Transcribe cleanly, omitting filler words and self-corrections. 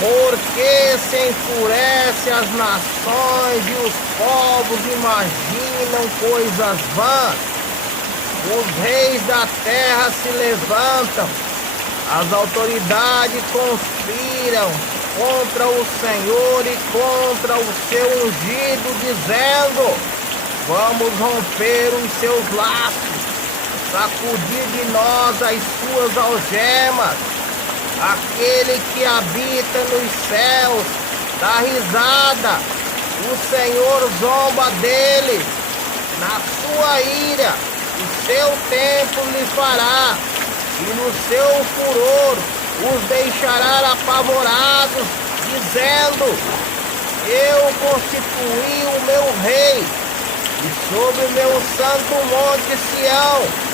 Porque se enfurece as nações e os povos imaginam coisas vãs. Os reis da terra se levantam, as autoridades conspiram contra o Senhor e contra o seu ungido, dizendo: vamos romper os seus laços, sacudir de nós as suas algemas. Aquele que habita nos céus dá risada, o Senhor zomba deles. Na sua ira, o seu tempo lhes fará, e no seu furor os deixará apavorados, dizendo: eu constituí o meu rei, e sobre o meu santo monte Sião